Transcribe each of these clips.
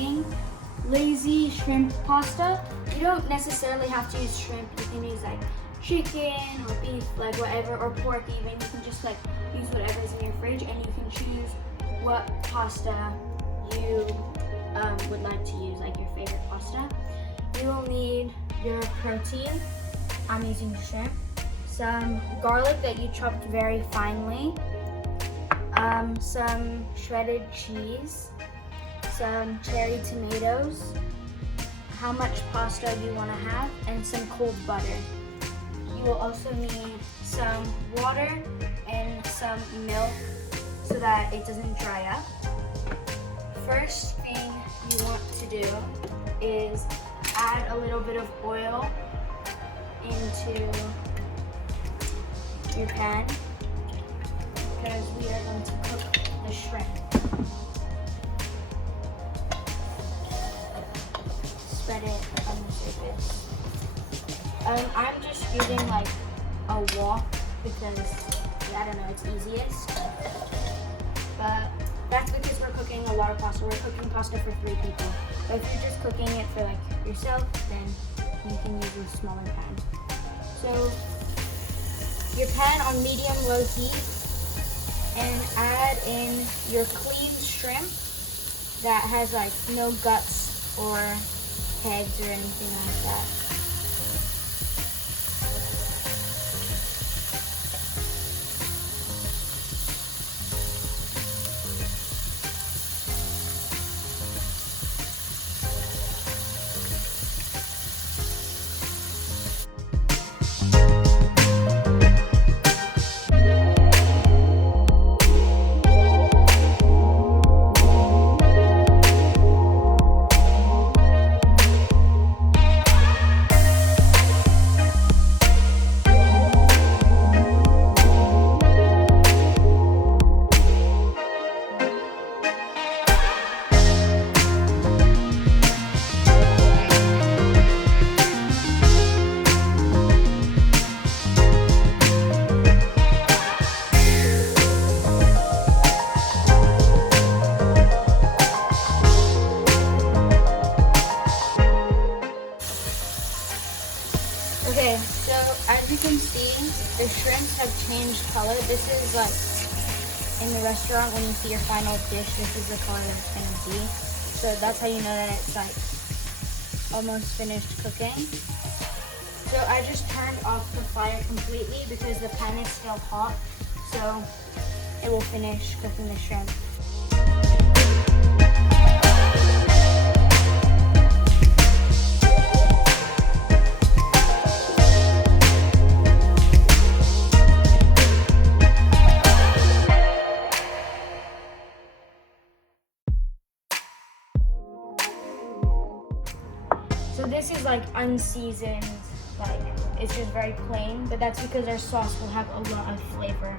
making lazy shrimp pasta. You don't necessarily have to use shrimp. You can use like chicken or beef, like whatever, or pork even. You can just like use whatever is in your fridge, and you can choose what pasta you would like to use, like your favorite pasta. You will need your protein. I'm using shrimp. Some garlic that you chopped very finely. Some shredded cheese. Some cherry tomatoes. How much pasta you want to have, and some cold butter. You will also need some water and some milk so that it doesn't dry up. First thing you want to do is add a little bit of oil into your pan because we are going to cook the shrimp. Spread it on the surface. I'm just using like a wok because I don't know, it's easiest. But that's because we're cooking a lot of pasta. We're cooking pasta for 3 people. But if you're just cooking it for like yourself, then you can use a smaller pan. So your pan on medium-low heat, and add in your clean shrimp that has like no guts or heads or anything like that. Okay, so as you can see, the shrimps have changed color. This is like in the restaurant when you see your final dish, this is the color that it's gonna be. So that's how you know that it's like almost finished cooking. So I just turned off the fire completely because the pan is still hot, so it will finish cooking the shrimp. So this is like unseasoned, like it's just very plain, but that's because our sauce will have a lot of flavor.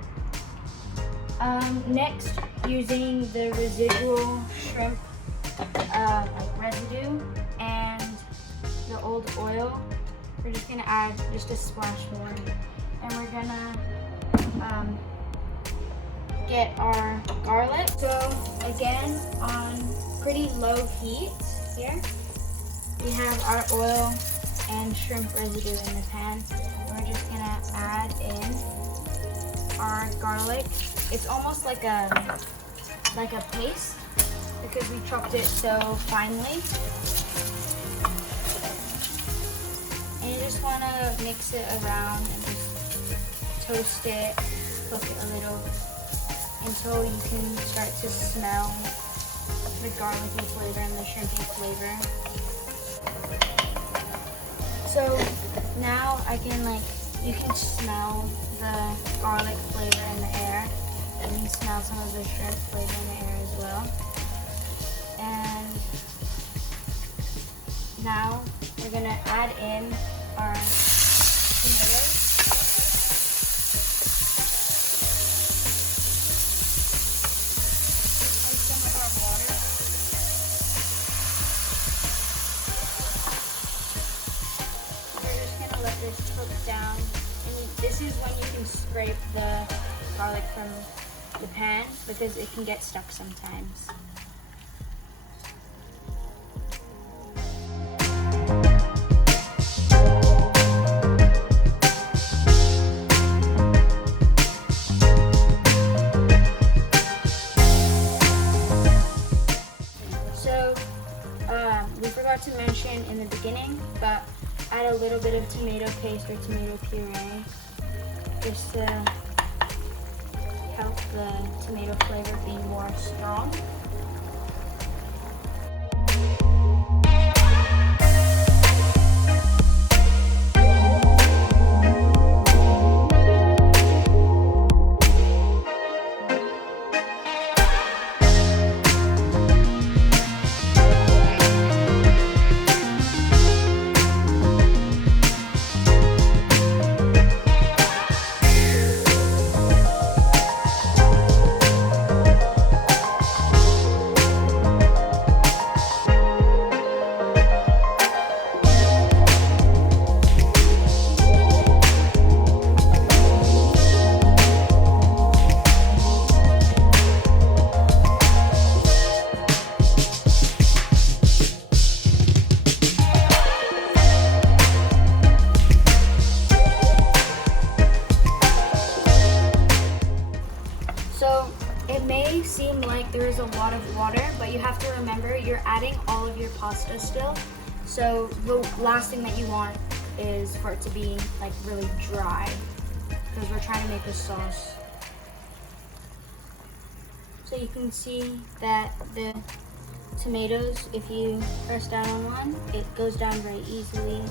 Next, using the residual shrimp like residue and the old oil, we're just gonna add just a splash more, and we're gonna get our garlic. So again, on pretty low heat here. We have our oil and shrimp residue in the pan. We're just gonna add in our garlic. It's almost like a paste because we chopped it so finely. And you just wanna mix it around and just toast it, cook it a little until you can start to smell the garlicky flavor and the shrimpy flavor. So now you can smell the garlic flavor in the air, and you can smell some of the shrimp flavor in the air as well. And now we're gonna add in our tomatoes. And some of our water. Let this cook down, and this is when you can scrape the garlic from the pan because it can get stuck sometimes. forgot to mention in the beginning, but add a little bit of tomato paste or tomato puree just to help the tomato flavor be more strong. So it may seem like there is a lot of water, but you have to remember you're adding all of your pasta still. So the last thing that you want is for it to be like really dry because we're trying to make a sauce. So you can see that the tomatoes, if you press down on one, it goes down very easily.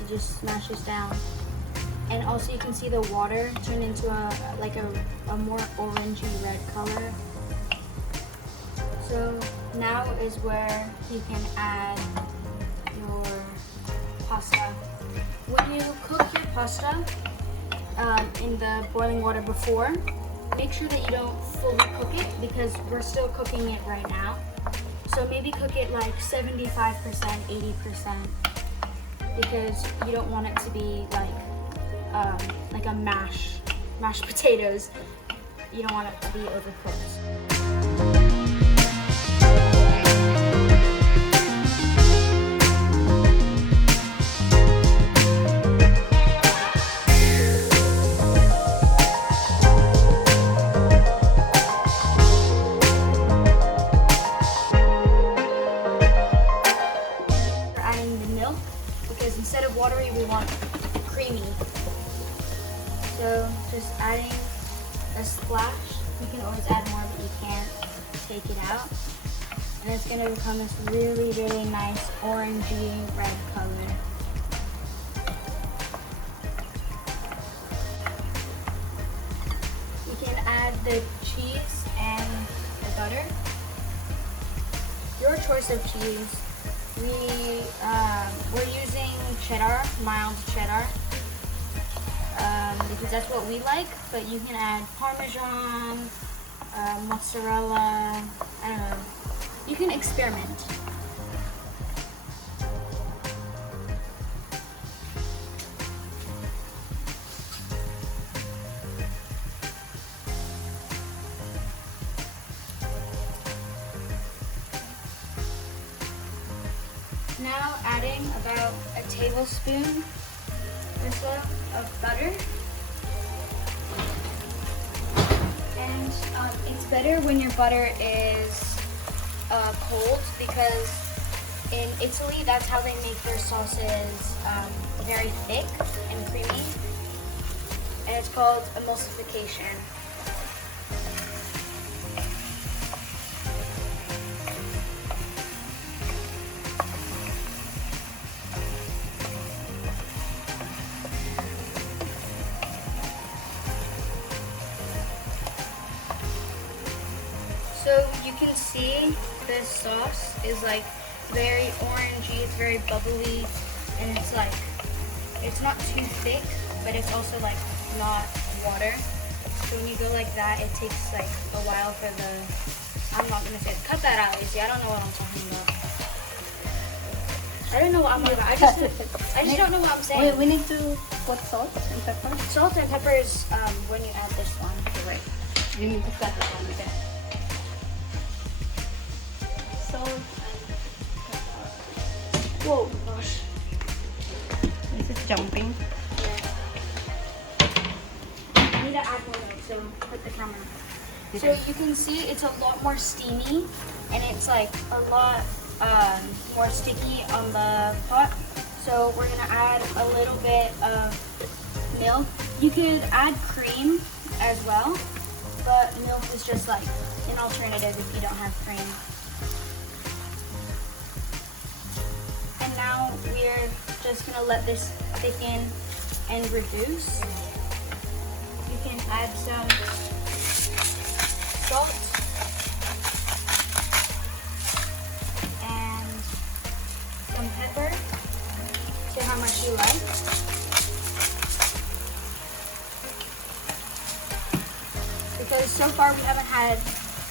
It just smashes down. And also you can see the water turn into a more orangey red color. So now is where you can add your pasta. When you cook your pasta in the boiling water before, make sure that you don't fully cook it because we're still cooking it right now. So maybe cook it like 75%, 80% because you don't want it to be like a mashed potatoes. You don't want it to be overcooked. We're adding the milk because instead of watery, we want creamy. So just adding a splash. You can always add more, but you can't take it out. And it's gonna become this really, really nice orangey red color. You can add the cheese and the butter. Your choice of cheese. We're using cheddar, mild cheddar. Because that's what we like, but you can add Parmesan, mozzarella, I don't know. You can experiment. Now adding about a tablespoon or so of butter. And it's better when your butter is cold because in Italy, that's how they make their sauces very thick and creamy. And it's called emulsification. So you can see this sauce is like very orangey, it's very bubbly, and it's like, it's not too thick, but it's also like not water. So when you go like that, it takes like a while for the, I'm not gonna say, cut that out, Izzy, I don't know what I'm talking about. I don't know what I'm talking about, I just don't know what I'm saying. Wait, we need to put salt and pepper? Salt and pepper is when you add this one. Right. You need to cut it on again. Salt and pepper. Whoa, gosh. This is jumping. I need to add more milk, so put the camera. So you can see it's a lot more steamy, and it's like a lot more sticky on the pot. So we're gonna add a little bit of milk. You could add cream as well, but milk is just like an alternative if you don't have cream. And now we're just gonna let this thicken and reduce. You can add some salt and some pepper to how much you like. Because so far we haven't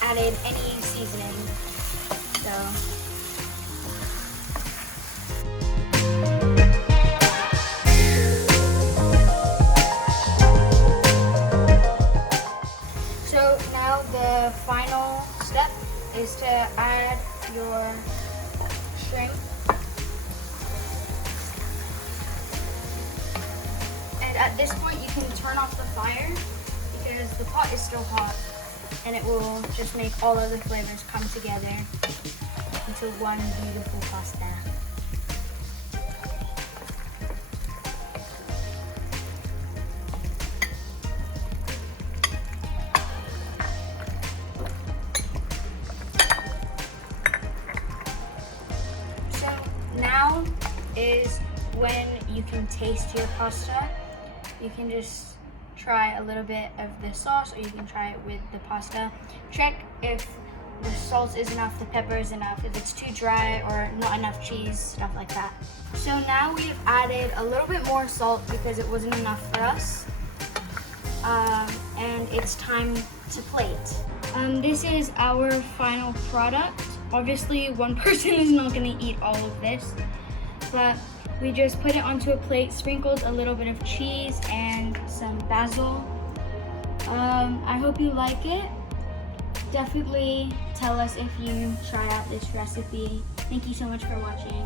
added any seasoning, so. So now the final step is to add your shrimp. And at this point you can turn off the fire because the pot is still hot and it will just make all of the flavors come together into one beautiful pasta. So now is when you can taste your pasta. You can just try a little bit of the sauce, or you can try it with the pasta. Check if the salt is enough, the pepper is enough, if it's too dry or not enough cheese, stuff like that. So now we've added a little bit more salt because it wasn't enough for us. And it's time to plate. This is our final product. Obviously, one person is not gonna eat all of this, but we just put it onto a plate, sprinkled a little bit of cheese and some basil. I hope you like it. Definitely tell us if you try out this recipe. Thank you so much for watching.